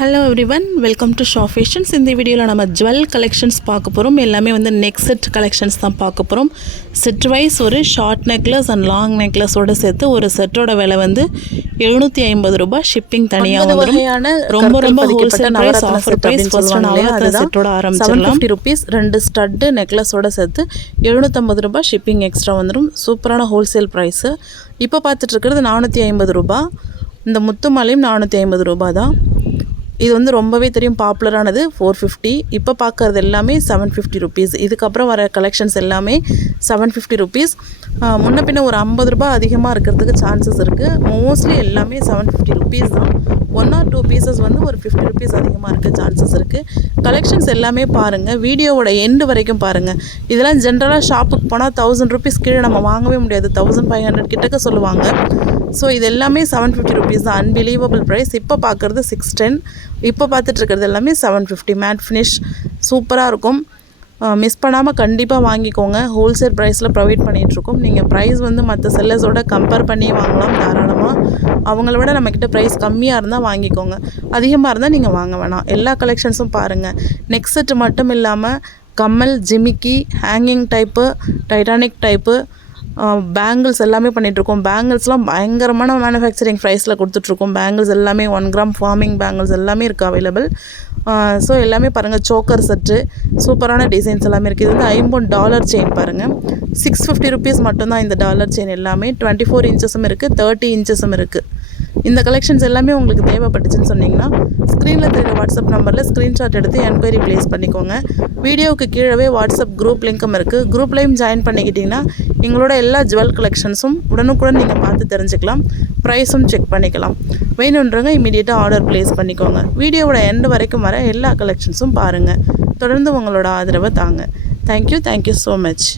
Hello everyone, welcome to Shah fashions. இந்த வீடியோவில் நம்ம ஜுவல் கலெக்ஷன்ஸ் பார்க்க போகிறோம். எல்லாமே வந்து நெக் செட் கலெக்ஷன்ஸ் தான் பார்க்க போகிறோம். செட் வைஸ் ஒரு ஷார்ட் நெக்லஸ் அண்ட் லாங் நெக்லஸோடு சேர்த்து ஒரு செட்டோட விலை வந்து 750 ரூபாய். ஷிப்பிங் தனியாக வந்துடும். ரொம்ப wholesale price, offer price. First நவரத்ன செட்டோட ஆரம்பிச்சிடலாம். 750 ருபீஸ். 2 ஸ்டட்டு நெக்லஸோட சேர்த்து 750 ரூபாய். ஷிப்பிங் எக்ஸ்ட்ரா வந்துடும். சூப்பரான ஹோல்சேல் ப்ரைஸு. இப்போ பார்த்துட்டு இருக்கிறது 450 ரூபாய். இந்த முத்து மாலையும் 450 ரூபாய் தான். இது வந்து ரொம்பவே தெரியும், பாப்புலரானது. 450. இப்போ பார்க்குறது எல்லாமே 750 ருபீஸ். இதுக்கப்புறம் வர கலெக்ஷன்ஸ் எல்லாமே 750 ருபீஸ். முன்ன பின்ன ஒரு 50 ரூபாய் அதிகமாக இருக்கிறதுக்கு சான்சஸ் இருக்குது. மோஸ்ட்லி எல்லாமே 750 ருபீஸ் தான். 1 or 2 பீசஸ் வந்து ஒரு 50 ருபீஸ் அதிகமாக இருக்க சான்சஸ் இருக்குது. கலெக்ஷன்ஸ் எல்லாமே பாருங்கள், வீடியோவோட எண்டு வரைக்கும் பாருங்கள். இதெல்லாம் ஜென்ரலாக ஷாப்புக்கு போனால் 1000 ருபீஸ் கீழே நம்ம வாங்கவே முடியாது. 1500 கிட்டக்க சொல்லுவாங்க. ஸோ இது எல்லாமே 750 ருபீஸ் தான். Unbelievable price. இப்போ பார்க்குறது 610. இப்போ பார்த்துட்டு இருக்கிறது எல்லாமே 750. மேட் ஃபினிஷ் சூப்பராக இருக்கும். மிஸ் பண்ணாமல் கண்டிப்பாக வாங்கிக்கோங்க. ஹோல்சேல் ப்ரைஸில் ப்ரொவைட் பண்ணிகிட்ருக்கோம். நீங்கள் ப்ரைஸ் வந்து மற்ற செல்லர்ஸோட கம்பேர் பண்ணி வாங்கலாம் தாராளமாக. அவங்கள விட நம்மக்கிட்ட ப்ரைஸ் கம்மியாக இருந்தால் வாங்கிக்கோங்க, அதிகமாக இருந்தால் நீங்கள் வாங்க வேணாம். எல்லா கலெக்ஷன்ஸும் பாருங்கள். நெக் செட்டு மட்டும் இல்லாமல் கம்மல், ஜிமிக்கி, hanging type, Titanic type, bangles எல்லாமே பண்ணிகிட்ருக்கோம். பேங்கிள்ஸ்லாம் பயங்கரமான மேனுஃபேக்சரிங் ப்ரைஸில் கொடுத்துட்ருக்கோம். பேங்கிள்ஸ் எல்லாமே 1 கிராம் ஃபார்மிங் பேங்கிள்ஸ் எல்லாமே இருக்குது அவைலபிள். ஸோ எல்லாமே பாருங்கள். சோக்கர் செட்டு, சூப்பரான டிசைன்ஸ் எல்லாமே இருக்குது. இது வந்து $50 செயின் பாருங்கள். 650 ருபீஸ் மட்டும்தான் இந்த டாலர் செயின். எல்லாமே 24 இன்ச்சஸும் இருக்குது, 30 இன்ச்சஸும் இருக்குது. இந்த கலெக்ஷன்ஸ் எல்லாமே உங்களுக்கு தேவைப்பட்டுச்சுன்னு சொன்னிங்கன்னா ஸ்க்ரீனில் தெரியுற வாட்ஸ்அப் நம்பரில் ஸ்க்ரீன்ஷாட் எடுத்து என்கொயரி ப்ளேஸ் பண்ணிக்கோங்க. வீடியோவுக்கு கீழே வாட்ஸ்அப் குரூப் லிங்க்கும் இருக்குது. குரூப்லேயும் ஜாயின் பண்ணிக்கிட்டிங்கன்னா எங்களோட எல்லா ஜுவல் கலெக்ஷன்ஸும் உடனுக்குடன் நீங்கள் பார்த்து தெரிஞ்சுக்கலாம். ப்ரைஸும் செக் பண்ணிக்கலாம். வேணுன்றவங்க இமீடியட்டாக ஆர்டர் ப்ளேஸ் பண்ணிக்கோங்க. வீடியோவோட எண்டு வரைக்கும் வர எல்லா கலெக்ஷன்ஸும் பாருங்கள். தொடர்ந்து உங்களோட ஆதரவை தாங்க. Thank you so much.